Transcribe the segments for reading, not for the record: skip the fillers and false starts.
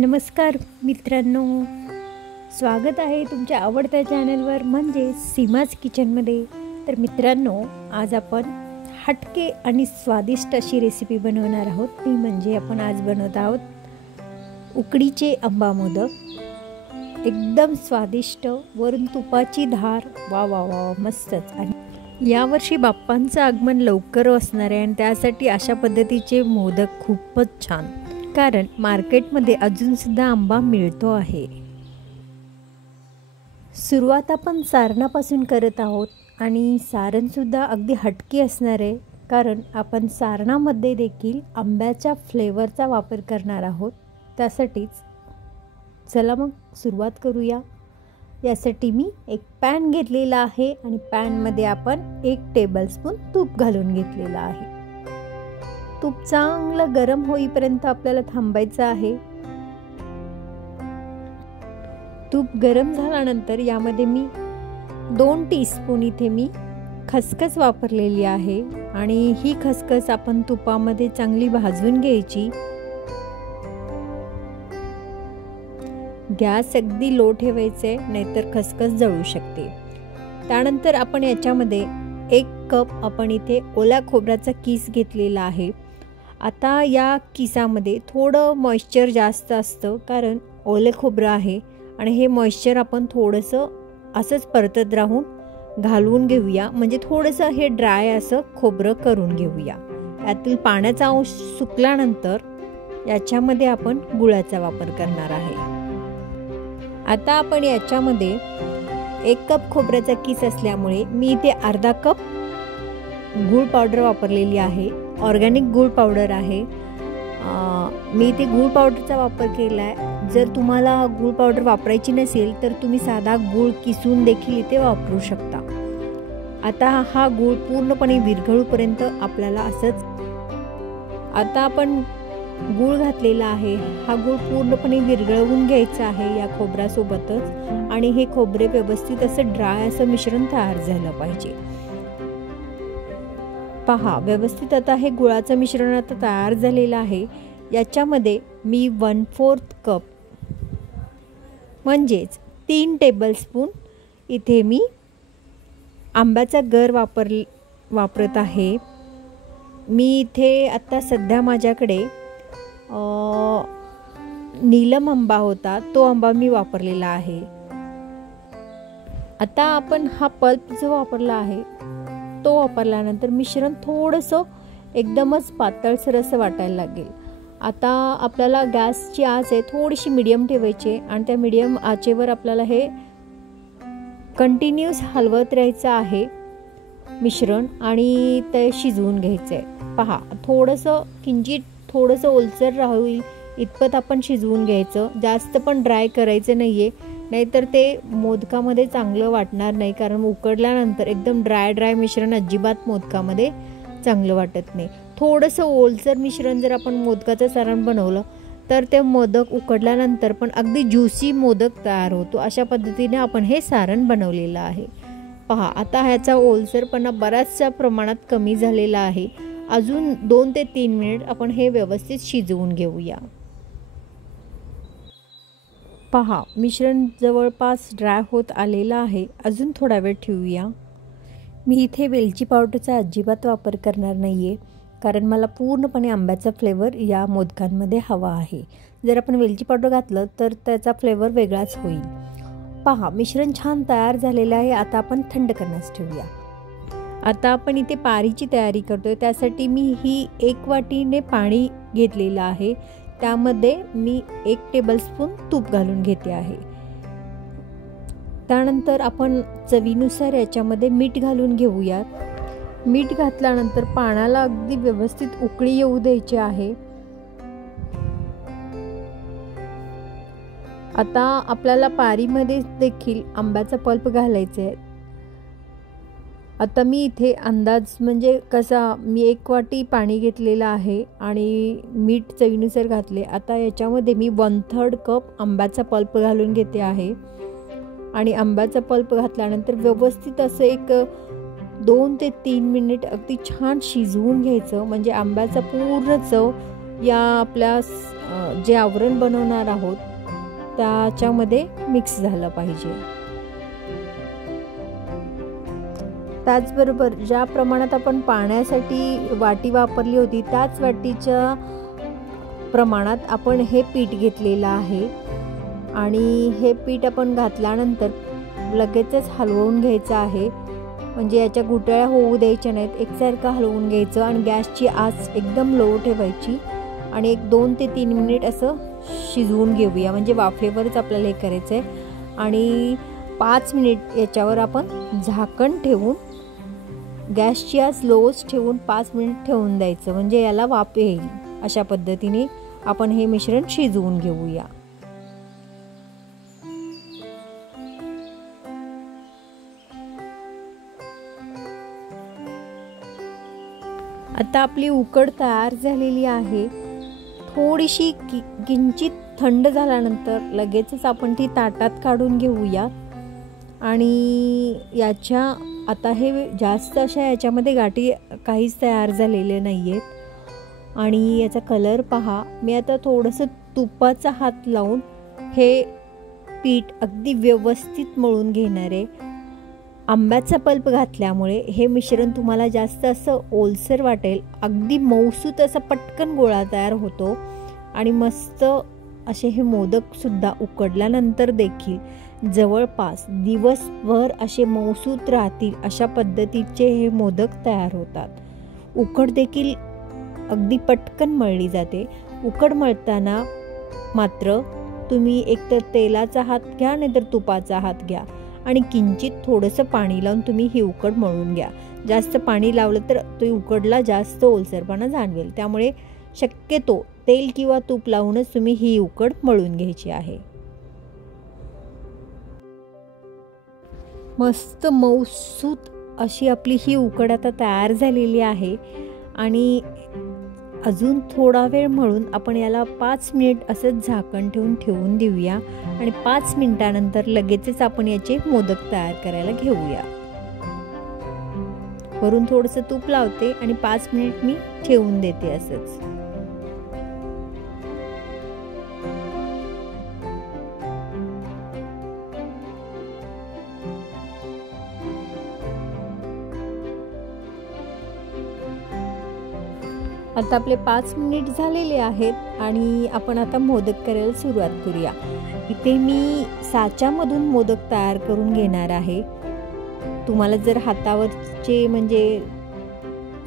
नमस्कार मित्रांनो, स्वागत आहे तुमच्या आवडत्या चॅनलवर म्हणजे सीमाज किचनमध्ये. तर मित्रांनो, आज आपण हटके आणि स्वादिष्ट अशी रेसिपी बनवणार आहोत. ती म्हणजे आपण आज बनवत आहोत उकडीचे आंबा मोदक. एकदम स्वादिष्ट, वरून तुपाची धार, वा वा वा मस्तच. आणि यावर्षी बाप्पांचं आगमन लवकर असणार आहे आणि त्यासाठी अशा पद्धतीचे मोदक खूपच छान, कारण मार्केटमध्ये अजूनसुद्धा आंबा मिळतो आहे. सुरुवात आपण सारणापासून करत आहोत आणि सारणसुद्धा अगदी हटके असणार आहे, कारण आपण सारणामध्ये देखील आंब्याच्या फ्लेवरचा वापर करणार आहोत. त्यासाठीच चला मग सुरुवात करूया. यासाठी मी एक पॅन घेतलेला आहे आणि पॅनमध्ये आपण 1 टेबलस्पून तूप घालून घेतलेलं आहे. तूप चांगलं गरम होईपर्यंत आपल्याला थांबायचं आहे. तूप गरम झाल्यानंतर यामध्ये मी 2 टीस्पून इथे मी खसखस वापरलेली आहे आणि ही खसखस आपण तुपामध्ये चांगली भाजून घ्यायची. गॅस अगदी लो ठेवायचे, नाहीतर खसखस जळू शकते. त्यानंतर आपण याच्यामध्ये 1 कप आपण इथे ओल्या खोबऱ्याचा किस घेतलेला आहे. आता या किसामध्ये थोडं मॉइश्चर जास्त असतं, कारण ओले खोबरं आहे आणि हे मॉइश्चर आपण थोडंसं असंच परतत राहून घालवून घेऊया, म्हणजे थोडंसं हे ड्राय असं खोबरं करून घेऊया. यातील पाण्याचा अंश सुकल्यानंतर याच्यामध्ये आपण गुळाचा वापर करणार आहे. आता आपण याच्यामध्ये 1 कप खोबऱ्याचा किस असल्यामुळे मी इथे अर्धा कप गूळ पावडर वापरलेली आहे. ऑर्गॅनिक गूळ पावडर आहे. मी इथे गूळ पावडरचा वापर केला आहे. जर तुम्हाला गूळ पावडर वापरायची नसेल तर तुम्ही साधा गूळ किसून देखील इथे वापरू शकता. आता हा गूळ पूर्णपणे विरघळूपर्यंत आपल्याला असंच, आता आपण गूळ घातलेला आहे, हा गूळ पूर्णपणे विरघळवून घ्यायचा आहे या खोबऱ्यासोबतच. आणि हे खोबरे व्यवस्थित असं ड्राय असं मिश्रण तयार झालं पाहिजे. पहा, व्यवस्थित आता हे गुळाचं मिश्रण आता तयार झालेलं आहे. याच्यामध्ये मी 1/4 कप म्हणजेच 3 टेबलस्पून इथे मी आंब्याचा गर वापरत आहे. मी इथे आता सध्या माझ्याकडे नीलम आंबा होता, तो आंबा मी वापरलेला आहे. आता आपण हा पल्प जो वापरला आहे तो वापरल्यानंतर मिश्रण थोडंसं एकदमच पातळसर असं वाटायला लागेल. आता आपल्याला गॅसची आच आहे थोडीशी मीडियम ठेवायची आणि त्या मीडियम आचेवर आपल्याला हे कंटिन्यूस हलवत राहायचं आहे मिश्रण आणि ते शिजवून घ्यायचं आहे. पहा, किंचित थोडंसं ओलसर राहील इतपत आपण शिजवून घ्यायचं. जास्त पण ड्राय करायचं नाही आहे, नाहीतर ते मोदकामध्ये चांगलं वाटणार नाही, कारण उकडल्यानंतर एकदम ड्राय मिश्रण अजिबात मोदकामध्ये चांगलं वाटत नाही. थोडंसं ओलसर मिश्रण जर आपण मोदकाचं सारण बनवलं तर ते मोदक उकडल्यानंतर पण अगदी ज्युसी मोदक तयार होतो. अशा पद्धतीने आपण हे सारण बनवलेलं आहे. पहा, आता ह्याचा ओलसरपणा बऱ्याचशा प्रमाणात कमी झालेला आहे. अजून 2 ते 3 मिनिट आपण हे व्यवस्थित शिजवून घेऊया. पहा, मिश्रण जवळपास ड्राय होत आलेलं आहे. अजून थोडा वेळ ठेवूया. मी इथे वेलची पावडरचा अजिबात वापर करणार नाही आहे, कारण मला पूर्णपणे आंब्याचा फ्लेवर या मोदकांमध्ये हवा आहे. जर आपण वेलची पावडर घातलं तर त्याचा फ्लेवर वेगळाच होईल. पहा, मिश्रण छान तयार झालेलं आहे. आता आपण थंड करण्यास ठेवूया. आता आपण इथे पारीची तयारी करतोय. त्यासाठी मी ही 1 वाटीने पाणी घेतलेलं आहे. त्यामध्ये मी 1 टेबलस्पून तूप घालून घेते आहे. त्यानंतर आपण चवीनुसार याच्यामध्ये मीठ घालून घेऊयात. मीठ घातल्यानंतर पाण्याला अगदी व्यवस्थित उकळी येऊ द्यायची आहे. आता आपल्याला पारीमध्ये देखील आंब्याचा पल्प घालायचा आहे. आता मी इथे अंदाज म्हणजे कसा, मी 1 वाटी पाणी घेतलेलं आहे आणि मीठ चवीनुसार घातले. आता याच्यामध्ये मी 1/3 कप आंब्याचा पल्प घालून घेते आहे आणि आंब्याचा पल्प घातल्यानंतर व्यवस्थित असं एक 2 ते 3 मिनिट अगदी छान शिजवून घ्यायचं, म्हणजे आंब्याचा पूर्ण चव या आपल्या जे आवरण बनवणार आहोत त्याच्यामध्ये मिक्स झालं पाहिजे. त्याचबरोबर ज्या प्रमाणात आपण पाण्यासाठी वाटी वापरली होती त्याच वाटीच्या प्रमाणात आपण हे पीठ घेतलेलं आहे आणि हे पीठ आपण घातल्यानंतर लगेचच हलवून घ्यायचं आहे. म्हणजे याच्या गुठळ्या होऊ द्यायच्या नाहीत, एकसारखं हलवून घ्यायचं आणि गॅसची आच एकदम लो ठेवायची आणि एक 2 ते 3 मिनिट असं शिजवून घेऊया. म्हणजे वाफेवरच आपल्याला हे करायचं आहे आणि 5 मिनिट याच्यावर आपण झाकण ठेवून गॅसची आच लोच ठेवून 5 मिनिट ठेवून द्यायचं. म्हणजे याला वाफ येईल. अशा पद्धतीने आपण हे मिश्रण शिजवून घेऊया. आता आपली उकड तयार झालेली आहे. थोडीशी किंचित थंड झाल्यानंतर लगेचच आपण ती ताटात काढून घेऊया आणि याच्या आता हे जास्त अशा याच्यामध्ये गाठी काहीच तयार झालेले नाही आहेत आणि याचा कलर पहा. मी आता थोडंसं तुपाचा हात लावून हे पीठ अगदी व्यवस्थित मळून घेणार आहे. आंब्याचा पल्प घातल्यामुळे हे मिश्रण तुम्हाला जास्त असं ओलसर वाटेल. अगदी मऊसूत असा पटकन गोळा तयार होतो आणि मस्त असे हे मोदकसुद्धा उकडल्यानंतर देखील जवळपास दिवसभर असे मऊसूत राहतील अशा पद्धतीचे हे मोदक तयार होतात. उकड देखील अगदी पटकन मळली जाते. उकड मळताना मात्र तुम्ही एकतर तेलाचा हात घ्या नाहीतर तुपाचा हात घ्या आणि किंचित थोडंसं पाणी लावून तुम्ही ही उकड मळून घ्या. जास्त पाणी लावलं तर तो उकडला जास्त ओलसरपणा जाणवेल. त्यामुळे शक्यतो तेल किंवा तूप लावूनच तुम्ही ही उकड मळून घ्यायची आहे. मस्त मऊसूत अशी आपली ही उकड आता तयार झालेली आहे आणि अजून थोडा वेळ मळून आपण याला 5 मिनिट असंच झाकण ठेवून देऊया आणि 5 मिनिटानंतर लगेचच आपण याचे मोदक तयार करायला घेऊया. वरून थोडंसं तूप लावते आणि 5 मिनिट मी ठेवून देते असंच. आता आपले 5 मिनिट झालेले आहेत आणि आपण आता मोदक करायला सुरुवात करूया. इथे मी साच्यामधून मोदक तयार करून घेणार आहे. तुम्हाला जर हातावरचे म्हणजे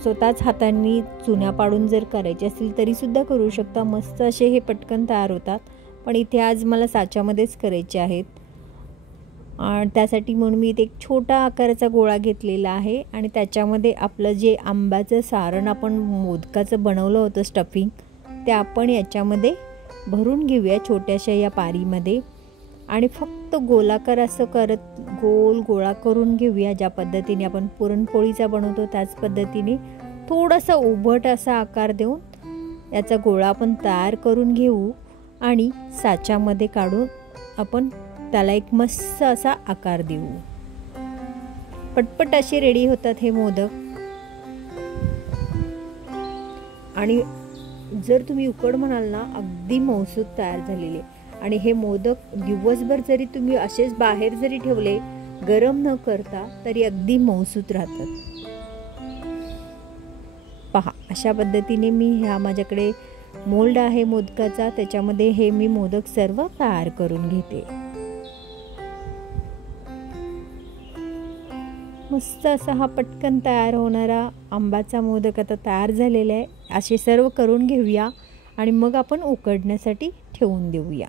स्वतःच हातांनी चुन्या पाडून जर करायचे असतील तरी सुद्धा करू शकता. मस्त असे हे पटकन तयार होतात. पण इथे आज मला साच्यामध्येच करायचे आहेत आणि त्यासाठी म्हणून मी इथे एक छोटा आकाराचा गोळा घेतलेला आहे आणि त्याच्यामध्ये आपलं जे आंब्याचं सारण आपण मोदकाचं बनवलं होतं स्टफिंग ते आपण याच्यामध्ये भरून घेऊया छोट्याशा या पारीमध्ये आणि फक्त गोलाकार असं करत गोल गोळा करून घेऊया. ज्या पद्धतीने आपण पुरणपोळीचा बनवतो त्याच पद्धतीने थोडासा उभट असा आकार देऊन याचा गोळा आपण तयार करून घेऊ आणि साच्यामध्ये काढून आपण त्याला एक मस्त असा आकार देऊ. पटपट असे रेडी होतात हे मोदक. आणि जर तुम्ही उकड म्हणाल ना अगदी मऊसूत तयार झालेले आणि हे मोदक दिवसभर जरी तुम्ही असेच बाहेर जरी ठेवले गरम न करता तरी अगदी मऊसूत राहतात. पहा अशा पद्धतीने मी ह्या माझ्याकडे मोल्ड आहे मोदकाचा त्याच्यामध्ये हे मी मोदक सर्व तयार करून घेते. मस्त असा हा पटकन तयार होणारा आंब्याचा मोदक आता तयार झालेला आहे. असे सर्व करून घेऊया आणि मग आपण उकडण्यासाठी ठेवून देऊया.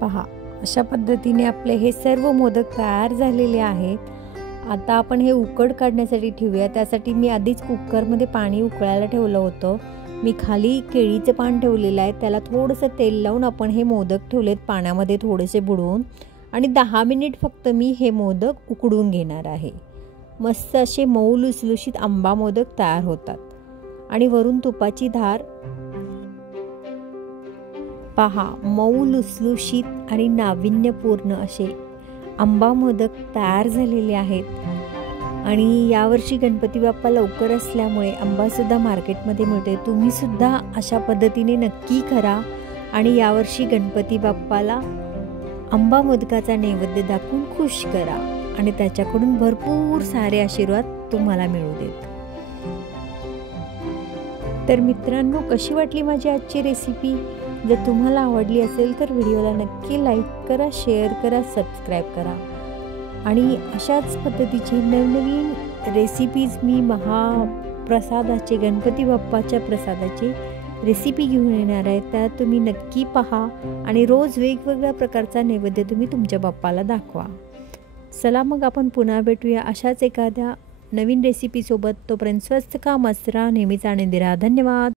पहा अशा पद्धतीने आपले हे सर्व मोदक तयार झालेले आहेत आता आपण हे उकड काढण्यासाठी ठेवूया. त्यासाठी मी आधीच कुकरमध्ये पाणी उकळायला ठेवलं होतं. मी खाली केळीचं पान ठेवलेलं आहे, त्याला थोडंसं तेल लावून आपण हे मोदक ठेवलेत पाण्यामध्ये थोडेसे बुडवून आणि 10 मिनिट फक्त मी हे मोदक उकडून घेणार आहे. मस्त असे मऊ लुसलुशीत आंबा मोदक तयार होतात आणि वरून तुपाची धार पहा. मऊ लुसलुशीत आणि नाविन्यपूर्ण असे आंबा मोदक तयार झालेले आहेत. आणि यावर्षी गणपती बाप्पा लवकर असल्यामुळे आंबासुद्धा मार्केटमध्ये मिळते. तुम्हीसुद्धा अशा पद्धतीने नक्की करा आणि यावर्षी गणपती बाप्पाला आंबा मोदकाचा नैवेद्य दाखवून खुश करा आणि त्याच्याकडून भरपूर सारे आशीर्वाद तुम्हाला मिळू देत. तर मित्रांनो, कशी वाटली माझी आजची रेसिपी? जर तुम्हाला आवडली असेल तर व्हिडिओला नक्की लाईक करा, शेअर करा, सबस्क्राईब करा आणि अशाच पद्धतीचे नवनवीन रेसिपीज मी महाप्रसादाचे, गणपती बाप्पाच्या प्रसादाचे रेसिपी घेऊन येणार आहे. त्या तुम्ही नक्की पहा आणि रोज वेगवेगळ्या प्रकारचा नैवेद्य तुम्ही तुमच्या बाप्पाला दाखवा. चला मग आपण पुन्हा भेटूया अशाच एखाद्या नवीन रेसिपीसोबत. तोपर्यंत स्वस्थ खा, मस्त राहा, नेहमीच आनंदी राहा. धन्यवाद.